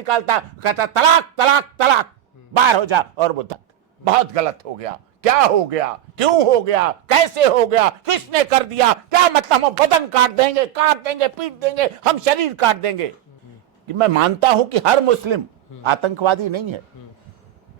निकालता, कहता तलाक तलाक तलाक, बाहर हो जा। और वो बहुत गलत हो गया, क्या हो गया, क्यों हो गया, कैसे हो गया, किसने कर दिया, क्या मतलब, हम बदन काट देंगे, पीट देंगे, हम शरीर काट देंगे। कि मैं मानता हूं कि हर मुस्लिम आतंकवादी नहीं है,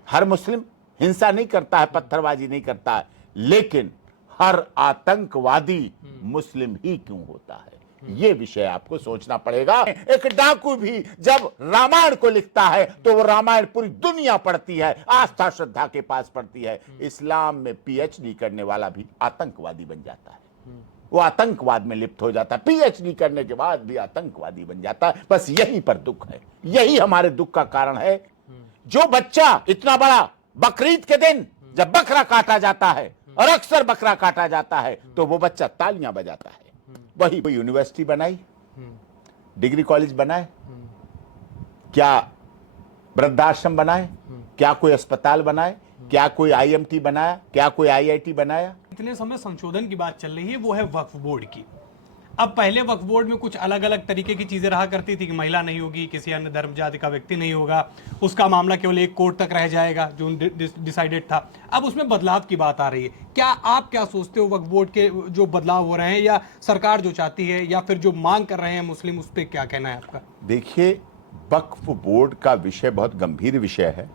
हर मुस्लिम हिंसा नहीं करता है, पत्थरबाजी नहीं करता है, लेकिन हर आतंकवादी मुस्लिम ही क्यों होता है, ये विषय आपको सोचना पड़ेगा। एक डाकू भी जब रामायण को लिखता है तो वो रामायण पूरी दुनिया पढ़ती है, आस्था श्रद्धा के पास पढ़ती है। इस्लाम में पीएचडी करने वाला भी आतंकवादी बन जाता है, वो आतंकवाद में लिप्त हो जाता है, पीएचडी करने के बाद भी आतंकवादी बन जाता है। बस यहीं पर दुख है, यही हमारे दुख का कारण है। जो बच्चा इतना बड़ा, बकरीद के दिन जब बकरा काटा जाता है, और अक्सर बकरा काटा जाता है, तो वो बच्चा तालियां बजाता है। वही कोई यूनिवर्सिटी बनाई, डिग्री कॉलेज बनाए, क्या वृद्धाश्रम बनाए, क्या कोई अस्पताल बनाए, क्या कोई आईएमटी बनाया, क्या कोई आईआईटी बनाया? इतने समय संशोधन की बात चल रही है, वो है वक्फ बोर्ड की। अब पहले वक्फ बोर्ड में कुछ अलग अलग तरीके की चीजें रहा करती थी कि महिला नहीं होगी, किसी अन्य धर्म जाति का व्यक्ति नहीं होगा, उसका मामला केवल एक कोर्ट तक रह जाएगा जो डिसाइडेड था। अब उसमें बदलाव की बात आ रही है। क्या आप क्या सोचते हो, वक्फ बोर्ड के जो बदलाव हो रहे हैं या सरकार जो चाहती है या फिर जो मांग कर रहे हैं मुस्लिम, उस पर क्या कहना है आपका? देखिए, वक्फ बोर्ड का विषय बहुत गंभीर विषय है,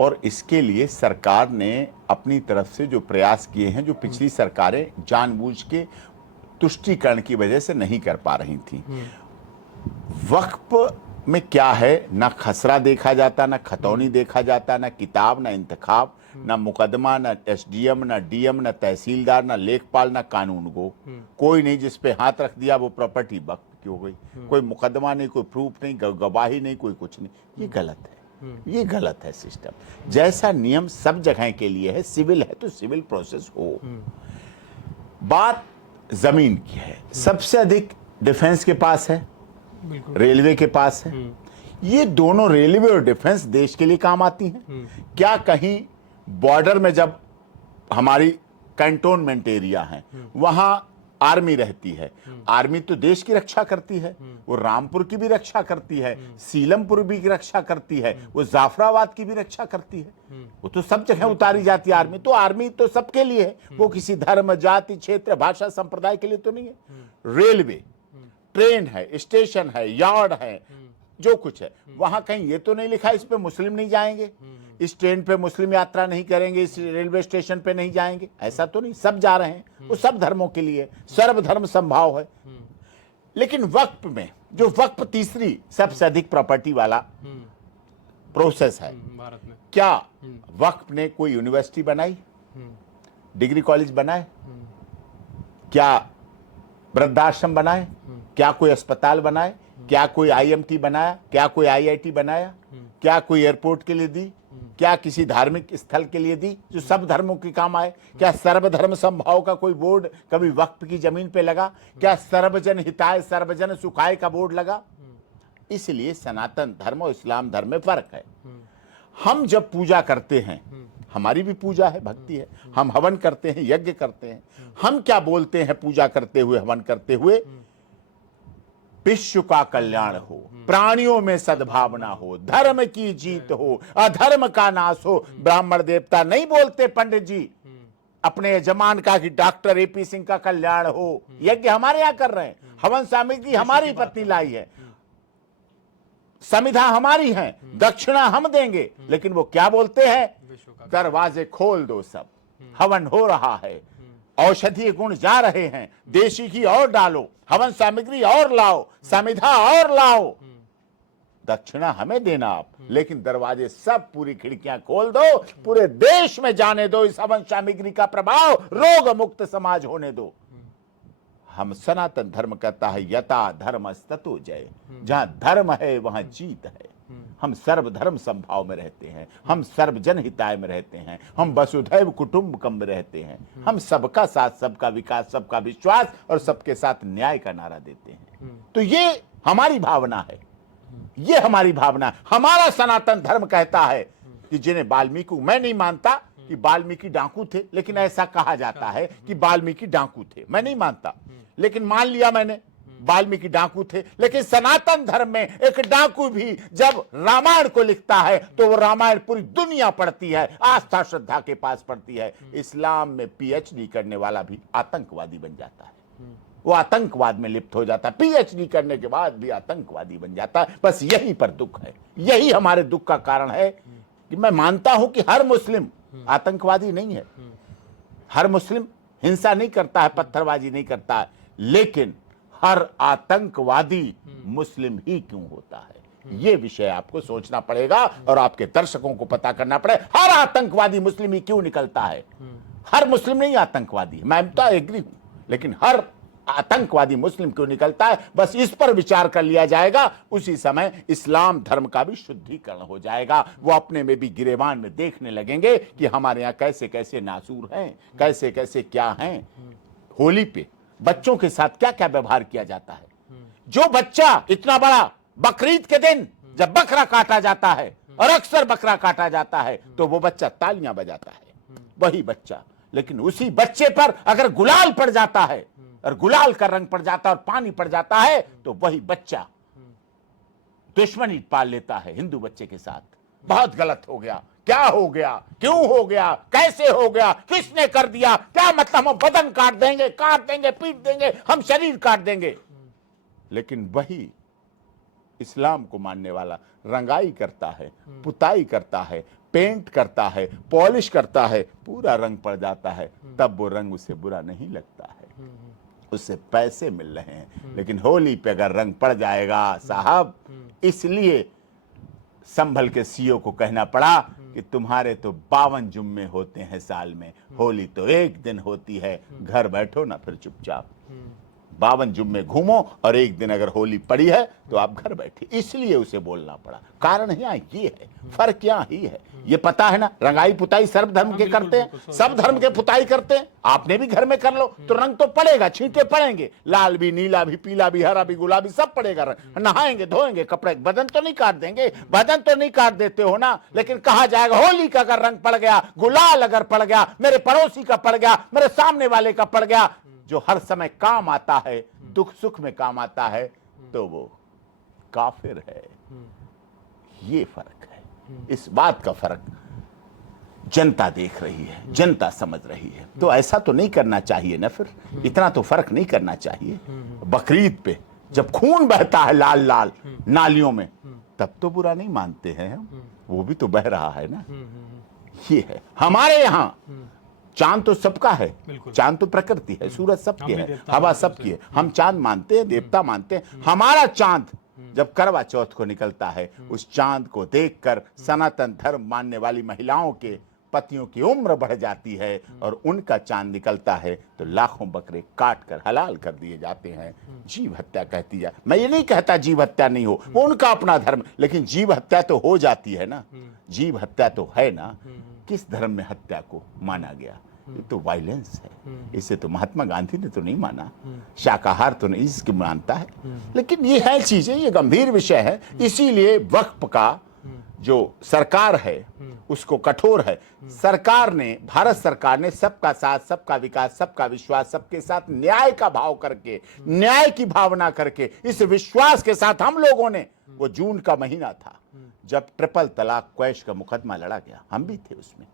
और इसके लिए सरकार ने अपनी तरफ से जो प्रयास किए हैं, जो पिछली सरकारें जानबूझ के तुष्टीकरण की वजह से नहीं कर पा रही थी। वक्फ में क्या है, ना खसरा देखा जाता, ना खतौनी देखा जाता, ना किताब, ना इंतखाब, ना मुकदमा, ना एसडीएम, ना डीएम, ना तहसीलदार, ना लेखपाल, ना कानून गो, कोई नहीं। जिस पे हाथ रख दिया वो प्रॉपर्टी वक्फ की हो गई। कोई मुकदमा नहीं, कोई प्रूफ नहीं, गवाही नहीं, कोई कुछ नहीं। ये गलत है, ये गलत है सिस्टम। जैसा नियम सब जगह के लिए है, सिविल है तो सिविल प्रोसेस हो। बात जमीन की है, सबसे अधिक डिफेंस के पास है, रेलवे के पास है। ये दोनों, रेलवे और डिफेंस, देश के लिए काम आती हैं। क्या कहीं बॉर्डर में जब हमारी कैंटोनमेंट एरिया है, वहां आर्मी रहती है, आर्मी तो देश की रक्षा करती है, वो रामपुर की भी रक्षा करती है, सीलमपुर भी की रक्षा करती है, वो जाफराबाद की भी रक्षा करती है, वो तो सब जगह उतारी जाती है आर्मी। तो आर्मी तो सबके लिए है, वो किसी धर्म, जाति, क्षेत्र, भाषा, संप्रदाय के लिए तो नहीं है। रेलवे, ट्रेन है, स्टेशन है, यार्ड है, जो कुछ है, वहां कहीं ये तो नहीं लिखा इस पे मुस्लिम नहीं जाएंगे, इस ट्रेन पे मुस्लिम यात्रा नहीं करेंगे, इस रेलवे स्टेशन पे नहीं जाएंगे, ऐसा तो नहीं। सब जा रहे हैं, वो सब धर्मों के लिए, सर्वधर्म संभाव है। लेकिन वक्फ में, जो वक्फ तीसरी सबसे अधिक प्रॉपर्टी वाला प्रोसेस है भारत में, क्या वक्फ ने कोई यूनिवर्सिटी बनाई, डिग्री कॉलेज बनाए, क्या वृद्धाश्रम बनाए, क्या कोई अस्पताल बनाए, क्या कोई आईएमटी बनाया, क्या कोई आईआईटी बनाया, क्या कोई एयरपोर्ट के लिए दी, क्या किसी धार्मिक स्थल के लिए दी जो सब धर्मों के काम आए? क्या सर्वधर्म संभाव का कोई बोर्ड कभी वक्फ की जमीन पे लगा? क्या सर्वजन हिताय सर्वजन सुखाय का बोर्ड लगा? इसलिए सनातन धर्म और इस्लाम धर्म में फर्क है। हम जब पूजा करते हैं, हमारी भी पूजा है, भक्ति है, हम हवन करते हैं, यज्ञ करते हैं, हम क्या बोलते हैं पूजा करते हुए, हवन करते हुए? विश्व का कल्याण हो, प्राणियों में सद्भावना हो, धर्म की जीत हो, अधर्म का नाश हो। ब्राह्मण देवता नहीं बोलते पंडित जी अपने यजमान का कि डॉक्टर एपी सिंह का कल्याण हो। यज्ञ हमारे यहाँ कर रहे हैं, हवन सामग्री हमारी पत्नी लाई है, समिधा हमारी है, दक्षिणा हम देंगे, लेकिन वो क्या बोलते हैं? दरवाजे खोल दो, सब हवन हो रहा है, औषधीय गुण जा रहे हैं, देशी घी और डालो, हवन सामग्री और लाओ, समिधा और लाओ, दक्षिणा हमें देना आप, लेकिन दरवाजे सब, पूरी खिड़कियां खोल दो, पूरे देश में जाने दो इस हवन सामग्री का प्रभाव, रोग मुक्त समाज होने दो। हम सनातन धर्म कहता है यथा धर्मस्ततो जय, जहां धर्म है वहां जीत है। हम सर्वधर्म संभाव में रहते हैं, हम सर्वजन हिताय में रहते हैं, हम वसुधैव कुटुंबकम में रहते हैं, हम सबका साथ, सबका विकास, सबका विश्वास और सबके साथ न्याय का नारा देते हैं। तो ये हमारी भावना है, ये हमारी भावना। हमारा सनातन धर्म कहता है कि जिन्हें वाल्मीकि, मैं नहीं मानता कि वाल्मीकि डाकू थे, लेकिन ऐसा कहा जाता है कि वाल्मीकि डाकू थे, मैं नहीं मानता, लेकिन मान लिया मैंने। वाल्मीकि डाकू थे, लेकिन सनातन धर्म में एक डाकू भी जब रामायण को लिखता है तो वो रामायण पूरी दुनिया पढ़ती है, आस्था श्रद्धा के पास पढ़ती है। इस्लाम में पीएचडी करने वाला भी आतंकवादी बन जाता है, वो आतंकवाद में लिप्त हो जाता है, पीएचडी करने के बाद भी आतंकवादी बन जाता है। बस यहीं पर दुख है, यही हमारे दुख का कारण है कि मैं मानता हूं कि हर मुस्लिम आतंकवादी नहीं है, हर मुस्लिम हिंसा नहीं करता है, पत्थरबाजी नहीं करता है, लेकिन हर आतंकवादी मुस्लिम ही क्यों होता है, ये विषय आपको सोचना पड़ेगा और आपके दर्शकों को पता करना पड़ेगा। हर आतंकवादी मुस्लिम ही क्यों निकलता है? हर मुस्लिम नहीं आतंकवादी है, मैं तो एग्री हूं, लेकिन हर आतंकवादी मुस्लिम क्यों निकलता है, बस इस पर विचार कर लिया जाएगा। उसी समय इस्लाम धर्म का भी शुद्धिकरण हो जाएगा। वो अपने में भी गिरेबान में देखने लगेंगे कि हमारे यहाँ कैसे कैसे नासूर हैं, कैसे कैसे क्या हैं। होली पे बच्चों के साथ क्या क्या व्यवहार किया जाता है। जो बच्चा इतना बड़ा बकरीद के दिन जब बकरा काटा जाता है, और अक्सर बकरा काटा जाता है, तो वो बच्चा तालियां बजाता है, वही बच्चा। लेकिन उसी बच्चे पर अगर गुलाल पड़ जाता है और गुलाल का रंग पड़ जाता है और पानी पड़ जाता है, तो वही बच्चा दुश्मनी पाल लेता है हिंदू बच्चे के साथ। बहुत गलत हो गया, क्या हो गया, क्यों हो गया, कैसे हो गया, किसने कर दिया, क्या मतलब हम बदन काट देंगे, पीट देंगे, हम शरीर काट देंगे। लेकिन वही इस्लाम को मानने वाला रंगाई करता है, पुताई करता है, पेंट करता है, पॉलिश करता है, पूरा रंग पड़ जाता है, तब वो रंग उसे बुरा नहीं लगता है, उससे पैसे मिल रहे हैं। लेकिन होली पे अगर रंग पड़ जाएगा साहब, इसलिए संभल के सीओ को कहना पड़ा कि तुम्हारे तो 52 जुम्मे होते हैं साल में, होली तो एक दिन होती है, घर बैठो ना फिर चुपचाप। 52 जुम्मे घूमो और एक दिन अगर होली पड़ी है तो आप घर बैठे। इसलिए उसे बोलना पड़ा। कारण यहाँ ये है, फर्क यहाँ ही है। ये पता है ना, रंगाई पुताई सर्व धर्म के करते हैं, सब धर्म के पुताई करते हैं। आपने भी घर में कर लो तो रंग तो पड़ेगा, छींटे पड़ेंगे, लाल भी, नीला भी, पीला भी, हरा भी, गुलाबी, सब पड़ेगा रंग। नहाएंगे, धोएंगे कपड़े, बदन तो नहीं काट देंगे, बदन तो नहीं काट देते हो ना। लेकिन कहा जाएगा होली का अगर रंग पड़ गया, गुलाल अगर पड़ गया, मेरे पड़ोसी का पड़ गया, मेरे सामने वाले का पड़ गया, जो हर समय काम आता है, दुख सुख में काम आता है, तो वो काफिर है। ये फर्क है। इस बात का फर्क जनता देख रही है, जनता समझ रही है। तो ऐसा तो नहीं करना चाहिए ना, फिर इतना तो फर्क नहीं करना चाहिए। बकरीद पे जब खून बहता है लाल लाल नालियों में, तब तो बुरा नहीं मानते हैं हम, वो भी तो बह रहा है ना। ये है हमारे यहाँ। चांद तो सबका है, चांद तो प्रकृति है, सूरज सबके है, हवा सबकी है। हम चांद मानते हैं, देवता मानते हैं। हमारा चांद जब करवा चौथ को निकलता है, उस चांद को देखकर सनातन धर्म मानने वाली महिलाओं के पतियों की उम्र बढ़ जाती है, और उनका चांद निकलता है तो लाखों बकरे काट कर हलाल कर दिए जाते हैं। जीव हत्या कहती है। मैं ये नहीं कहता जीव हत्या नहीं हो, वो उनका अपना धर्म, लेकिन जीव हत्या तो हो जाती है ना, जीव हत्या तो है ना। किस धर्म में हत्या को माना गया? ये तो वायलेंस है। इसे तो महात्मा गांधी ने तो नहीं माना, शाकाहार तो नहीं इसकी मानता है। लेकिन ये है चीजें, ये गंभीर विषय है। इसीलिए वक्फ का जो सरकार है उसको कठोर है। सरकार ने, भारत सरकार ने सबका साथ, सबका विकास, सबका विश्वास, सबके साथ न्याय का भाव करके, न्याय की भावना करके, इस विश्वास के साथ हम लोगों ने, वो जून का महीना था जब ट्रिपल तलाक क्वैश का मुकदमा लड़ा गया, हम भी थे उसमें।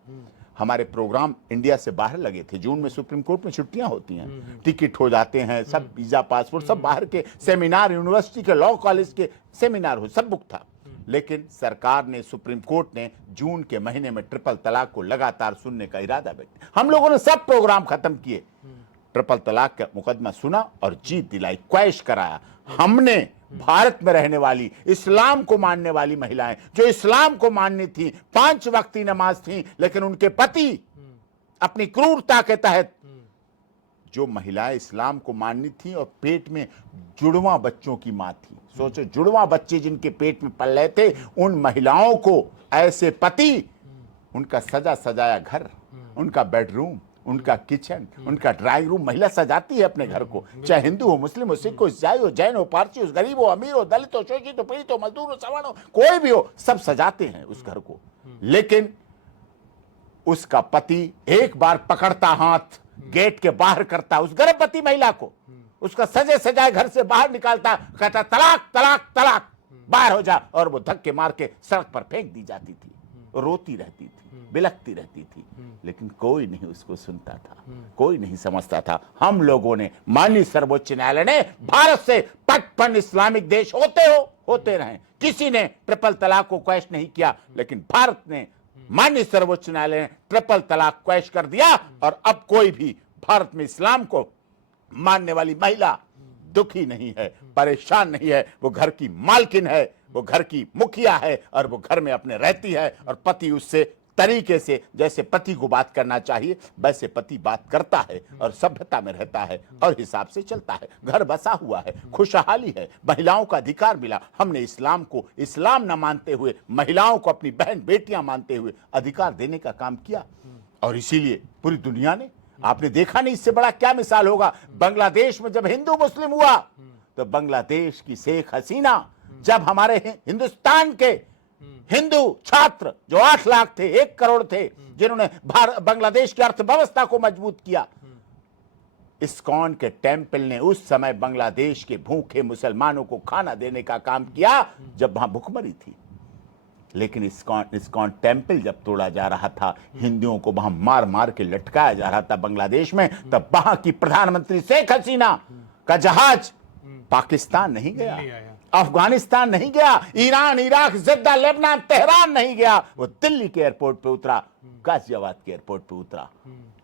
हमारे प्रोग्राम इंडिया से बाहर लगे थे। जून में सुप्रीम कोर्ट में छुट्टियां होती हैं, टिकट हो जाते हैं, सब वीजा, पासपोर्ट, सब बाहर के सेमिनार, यूनिवर्सिटी के, लॉ कॉलेज के सेमिनार हो, सब बुक था। लेकिन सरकार ने, सुप्रीम कोर्ट ने जून के महीने में ट्रिपल तलाक को लगातार सुनने का इरादा व्यक्त। हम लोगों ने सब प्रोग्राम खत्म किए, ट्रिपल तलाक का मुकदमा सुना और जीत दिलाई, क्वैश कराया। हमने भारत में रहने वाली, इस्लाम को मानने वाली महिलाएं, जो इस्लाम को माननी थी, 5 वक्त की नमाज थी, लेकिन उनके पति अपनी क्रूरता के तहत, जो महिलाएं इस्लाम को माननी थी और पेट में जुड़वा बच्चों की मां थी, सोचो जुड़वा बच्चे जिनके पेट में पल रहे थे, उन महिलाओं को ऐसे पति, उनका सजा सजाया घर, उनका बेडरूम, उनका किचन, उनका ड्राइंग रूम, महिला सजाती है अपने घर को, चाहे हिंदू हो, मुस्लिम हो, सिख हो, ईसाई हो, जैन हो, पारसी हो, गरीब हो, अमीर हो, दलित हो, शोषित हो, पीड़ित हो, मजदूर हो, सवर्ण हो, कोई भी हो, सब सजाते हैं उस घर को। लेकिन उसका पति एक बार पकड़ता हाथ, गेट के बाहर करता उस गर्भवती महिला को, उसका सजे सजाए घर से बाहर निकालता, कहता तलाक तलाक तलाक, बाहर हो जा, और वो धक्के मार के सड़क पर फेंक दी जाती थी। रोती रहती थी, बिलखती रहती थी, लेकिन कोई नहीं उसको सुनता था, कोई नहीं समझता था। हम लोगों ने, माननीय सर्वोच्च न्यायालय ने भारत से पटपन इस्लामिक देश होते रहे, किसी ने ट्रिपल तलाक को क्वैश नहीं किया, लेकिन भारत ने, माननीय सर्वोच्च न्यायालय ने ट्रिपल तलाक क्वैश कर दिया, और अब कोई भी भारत में इस्लाम को मानने वाली महिला दुखी नहीं है, परेशान नहीं है। वो घर की मालकिन है, वो घर की मुखिया है, और वो घर में अपने रहती है, और पति उससे तरीके से, जैसे पति को बात करना चाहिए वैसे पति बात करता है, और सभ्यता में रहता है, और हिसाब से चलता है। घर बसा हुआ है, खुशहाली है, महिलाओं का अधिकार मिला। हमने इस्लाम को इस्लाम न मानते हुए, महिलाओं को अपनी बहन बेटियां मानते हुए अधिकार देने का काम किया, और इसीलिए पूरी दुनिया ने, आपने देखा नहीं इससे बड़ा क्या मिसाल होगा। बांग्लादेश में जब हिंदू मुस्लिम हुआ, तो बांग्लादेश की शेख हसीना जब हमारे हिंदुस्तान के हिंदू छात्र जो 8 लाख थे, 1 करोड़ थे, जिन्होंने बांग्लादेश की अर्थव्यवस्था को मजबूत किया, इस्कॉन के टेंपल ने उस समय बांग्लादेश के भूखे मुसलमानों को खाना देने का काम किया जब वहां भुखमरी थी। लेकिन इस्कॉन टेंपल जब तोड़ा जा रहा था, हिंदुओं को वहां मार मार के लटकाया जा रहा था बांग्लादेश में, तब वहां की प्रधानमंत्री शेख हसीना का जहाज पाकिस्तान नहीं गया, अफगानिस्तान नहीं गया, Iran, Iraq, Jeddah, Lebanon, Tehran नहीं गया, वो दिल्ली के एयरपोर्ट पे उतरा, गाजियाबाद के एयरपोर्ट पे उतरा,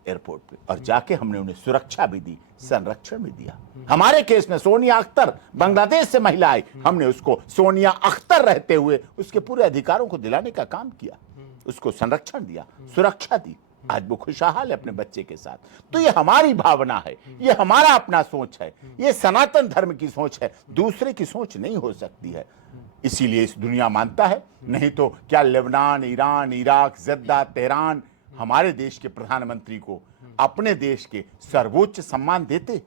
एयरपोर्ट पे, और जाके हमने उन्हें सुरक्षा भी दी, संरक्षण भी दिया। हमारे केस में सोनिया अख्तर, बांग्लादेश से महिला आई, हमने उसको सोनिया अख्तर रहते हुए उसके पूरे अधिकारों को दिलाने का काम किया, उसको संरक्षण दिया, सुरक्षा दी। आज वो खुशहाल है अपने बच्चे के साथ। तो ये हमारी भावना है, ये हमारा अपना सोच है, ये सनातन धर्म की सोच है, दूसरे की सोच नहीं हो सकती है। इसीलिए इस दुनिया मानता है, नहीं तो क्या Lebanon, Iran, Iraq, Jeddah, Tehran हमारे देश के प्रधानमंत्री को अपने देश के सर्वोच्च सम्मान देते?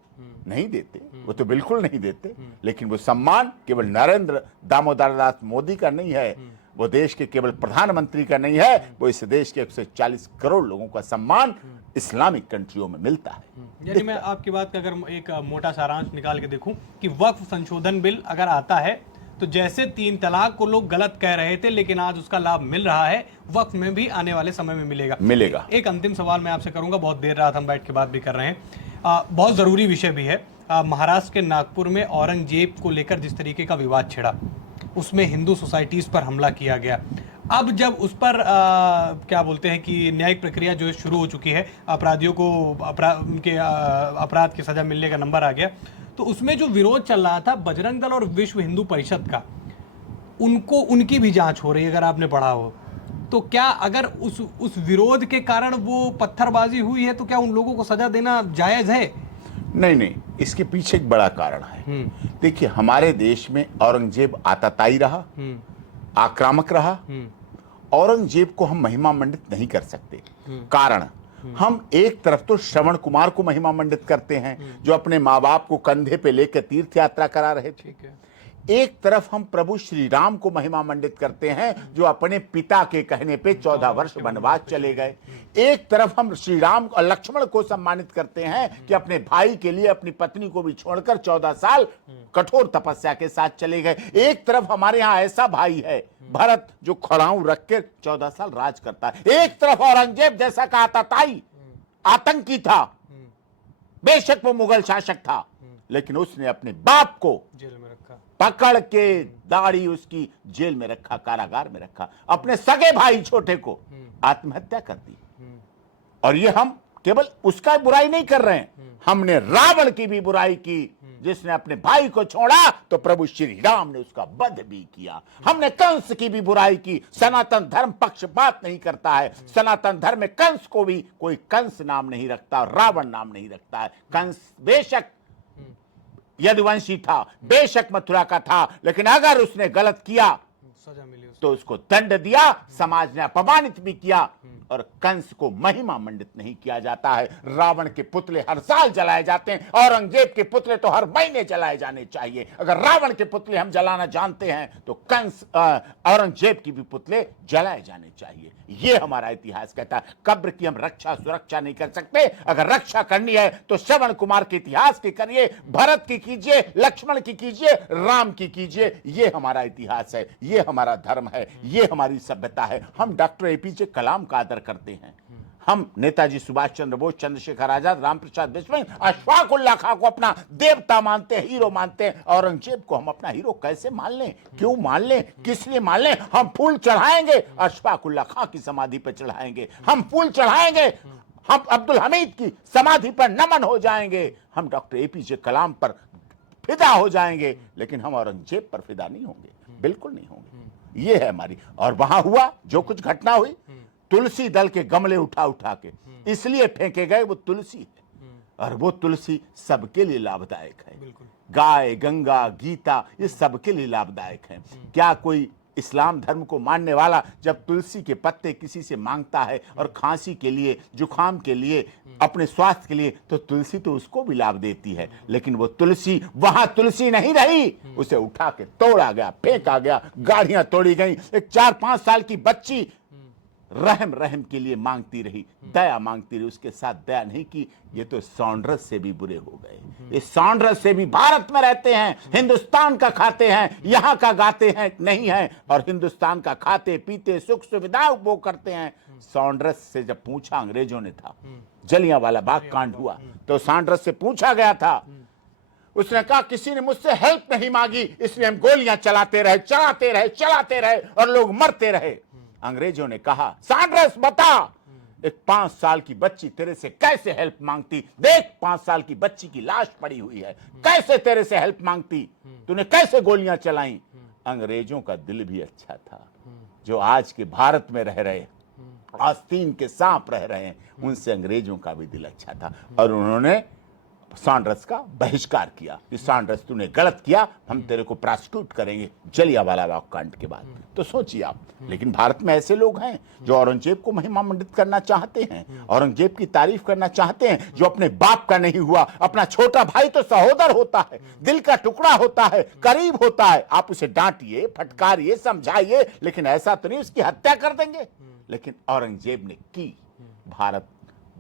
नहीं देते, वो तो बिल्कुल नहीं देते। लेकिन वो सम्मान केवल नरेंद्र दामोदर दास मोदी का नहीं है, वो देश के केवल प्रधानमंत्री का नहीं है, वो इस देश के 140 करोड़ लोगों का सम्मान इस्लामिक कंट्रियों में मिलता है। यानी मैं आपकी बात का अगर एक मोटा सारांश निकाल के देखूं कि वक्फ संशोधन बिल अगर आता है तो जैसे 3 तलाक को लोग गलत कह रहे थे, लेकिन आज उसका लाभ मिल रहा है, वक्फ में भी आने वाले समय में मिलेगा। एक अंतिम सवाल मैं आपसे करूंगा, बहुत देर रात हम बैठ के बात भी कर रहे हैं, बहुत जरूरी विषय भी है। महाराष्ट्र के नागपुर में औरंगजेब को लेकर जिस तरीके का विवाद छिड़ा, उसमें हिंदू सोसाइटीज पर हमला किया गया। अब जब उस पर क्या बोलते हैं कि न्यायिक प्रक्रिया जो है शुरू हो चुकी है, अपराधियों को उनके अपराध की सजा मिलने का नंबर आ गया, तो उसमें जो विरोध चल रहा था बजरंग दल और विश्व हिंदू परिषद का, उनकी भी जांच हो रही है, अगर आपने पढ़ा हो तो। क्या अगर उस विरोध के कारण वो पत्थरबाजी हुई है तो क्या उन लोगों को सजा देना जायज है? नहीं, इसके पीछे एक बड़ा कारण है। देखिए, हमारे देश में औरंगजेब आताताई रहा, आक्रामक रहा। औरंगजेब को हम महिमा मंडित नहीं कर सकते। कारण, हम एक तरफ तो श्रवण कुमार को महिमा मंडित करते हैं, जो अपने माँ बाप को कंधे पे लेकर तीर्थ यात्रा करा रहे थे। एक तरफ हम प्रभु श्री राम को महिमा मंडित करते हैं, जो अपने पिता के कहने पे 14 वर्ष वनवास चले गए। एक तरफ हम श्री राम और लक्ष्मण को सम्मानित करते हैं कि अपने भाई के लिए अपनी पत्नी को भी छोड़कर 14 साल कठोर तपस्या के साथ चले गए। एक तरफ हमारे यहाँ ऐसा भाई है भरत, जो खड़ाऊ रख के 14 साल राज करता है। एक तरफ औरंगजेब जैसा का आताताई आतंकी था, बेशक वो मुगल शासक था, लेकिन उसने अपने बाप को जेल में रखा, पकड़ के दाढ़ी उसकी जेल में रखा, कारागार में रखा, अपने सगे भाई छोटे को आत्महत्या कर दी। और ये हम केवल उसका बुराई नहीं कर रहे हैं, हमने रावण की भी बुराई की, जिसने अपने भाई को छोड़ा तो प्रभु श्री राम ने उसका वध भी किया। हमने कंस की भी बुराई की। सनातन धर्म पक्षपात नहीं करता है। सनातन धर्म में कंस को भी कोई कंस नाम नहीं रखता, रावण नाम नहीं रखता है। कंस बेशक यदुवंशी था, बेशक मथुरा का था, लेकिन अगर उसने गलत किया सजा मिली तो उसको दंड दिया, समाज ने अपमानित भी किया, और कंस को महिमा मंडित नहीं किया जाता है। रावण के पुतले हर साल जलाए जाते हैं, औरंगजेब के पुतले तो हर महीने जलाए जाने चाहिए। अगर रावण के पुतले हम जलाना जानते हैं तो कंस औरंगजेब की भी पुतले जलाए जाने चाहिए। ये हमारा इतिहास कहता है। कब्र की हम रक्षा सुरक्षा नहीं कर सकते। अगर रक्षा करनी है तो श्रवण कुमार के इतिहास की करिए, भरत की कीजिए, लक्ष्मण की कीजिए, राम की कीजिए। ये हमारा इतिहास है, ये हमारा धर्म है, ये हमारी सभ्यता है। हम डॉक्टर एपीजे कलाम का आदर करते हैं, हम नेताजी सुभाष चंद्र बोस, चंद्रशेखर आजाद, राम प्रसाद बिस्मिल, अशफाक उल्लाह खां को अपना देवता मानते हैं, हीरो मानते हैं। औरंगजेब को हम अपना हीरो कैसे मान लें? क्यों मान लें? किस लिए मान लें? हम फूल चढ़ाएंगे, अशफाक उल्लाह खां की समाधि पर चढ़ाएंगे, हम फूल चढ़ाएंगे, हम अब्दुल हमीद की समाधि पर नमन हो जाएंगे, हम डॉक्टर एपीजे कलाम पर फिदा हो जाएंगे, लेकिन हम औरंगजेब पर फिदा नहीं होंगे, बिल्कुल नहीं होंगे। ये है हमारी। और वहां हुआ जो कुछ घटना हुई, तुलसी दल के गमले उठा उठा के इसलिए फेंके गए, वो तुलसी है और वो तुलसी सबके लिए लाभदायक है। गाय, गंगा, गीता, ये सबके लिए लाभदायक है। क्या कोई इस्लाम धर्म को मानने वाला जब तुलसी के पत्ते किसी से मांगता है और खांसी के लिए, जुखाम के लिए, अपने स्वास्थ्य के लिए, तो तुलसी तो उसको भी लाभ देती है। लेकिन वो तुलसी वहां तुलसी नहीं रही, उसे उठा के तोड़ा गया, फेंका गया, गाड़ियां तोड़ी गई। एक 4-5 साल की बच्ची रहम रहम के लिए मांगती रही, दया मांगती रही, उसके साथ दया नहीं की। ये तो सॉन्ड्रस से भी बुरे हो गए। ये सॉन्ड्रस से भी भारत में रहते हैं, हिंदुस्तान का खाते हैं, यहां का गाते हैं नहीं है, और हिंदुस्तान का खाते पीते सुख सुविधा उपभोग करते हैं। सॉन्ड्रस से जब पूछा अंग्रेजों ने था, जलियांवाला बाग कांड हुआ तो सॉन्ड्रस से पूछा गया था, उसने कहा किसी ने मुझसे हेल्प नहीं मांगी, इसलिए हम गोलियां चलाते रहे और लोग मरते रहे। अंग्रेजों ने कहा सॉन्ड्रस बता, एक 5 साल की बच्ची तेरे से कैसे हेल्प मांगती? देख 5 साल की बच्ची की लाश पड़ी हुई है, कैसे तेरे से हेल्प मांगती? तूने कैसे गोलियां चलाई? अंग्रेजों का दिल भी अच्छा था। जो आज के भारत में रह रहे आस्तीन के सांप रह रहे हैं, उनसे अंग्रेजों का भी दिल अच्छा था। और उन्होंने सॉन्ड्रस का बहिष्कार किया कि सॉन्ड्रस तूने गलत किया, हम तेरे को प्रोसिक्यूट करेंगे जलियांवाला बाग कांड के बाद। तो सोचिए आप। लेकिन भारत में ऐसे लोग हैं जो औरंगजेब को महिमा मंडित करना चाहते हैं, औरंगजेब की तारीफ करना चाहते हैं, जो अपने बाप का नहीं हुआ। अपना छोटा भाई तो सहोदर होता है, दिल का टुकड़ा होता है, करीब होता है। आप उसे डांटिए, फटकारिए, समझाइए, लेकिन ऐसा तो नहीं उसकी हत्या कर देंगे। लेकिन औरंगजेब ने की। भारत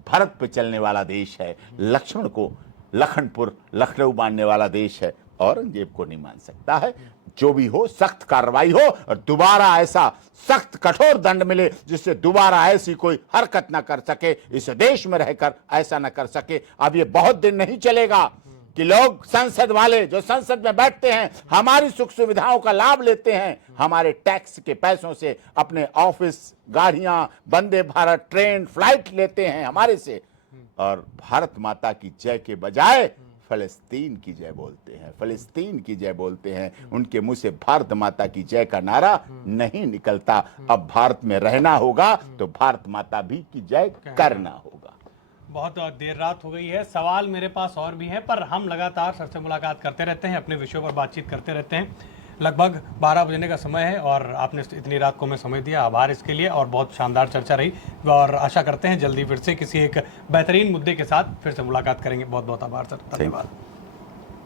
भरत पे चलने वाला देश है, लक्ष्मण को लखनपुर लखनऊ मानने वाला देश है, औरंगजेब को नहीं मान सकता है। जो भी हो सख्त कार्रवाई हो और दोबारा ऐसा सख्त कठोर दंड मिले जिससे दोबारा ऐसी कोई हरकत ना कर सके, इस देश में रहकर ऐसा ना कर सके। अब ये बहुत दिन नहीं चलेगा कि लोग संसद वाले जो संसद में बैठते हैं, हमारी सुख सुविधाओं का लाभ लेते हैं, हमारे टैक्स के पैसों से अपने ऑफिस, गाड़ियां, वंदे भारत ट्रेन, फ्लाइट लेते हैं हमारे से, और भारत माता की जय के बजाय फलस्तीन की जय बोलते हैं, फलस्तीन की जय बोलते हैं। उनके मुंह से भारत माता की जय का नारा नहीं निकलता। अब भारत में रहना होगा तो भारत माता भी की जय करना होगा। बहुत देर रात हो गई है, सवाल मेरे पास और भी हैं, पर हम लगातार सर से मुलाकात करते रहते हैं, अपने विषयों पर बातचीत करते रहते हैं। लगभग 12 बजने का समय है और आपने इतनी रात को हमें समय दिया, आभार इसके लिए। और बहुत शानदार चर्चा रही और आशा करते हैं जल्दी फिर से किसी एक बेहतरीन मुद्दे के साथ फिर से मुलाकात करेंगे। बहुत बहुत आभार सर, धन्यवाद।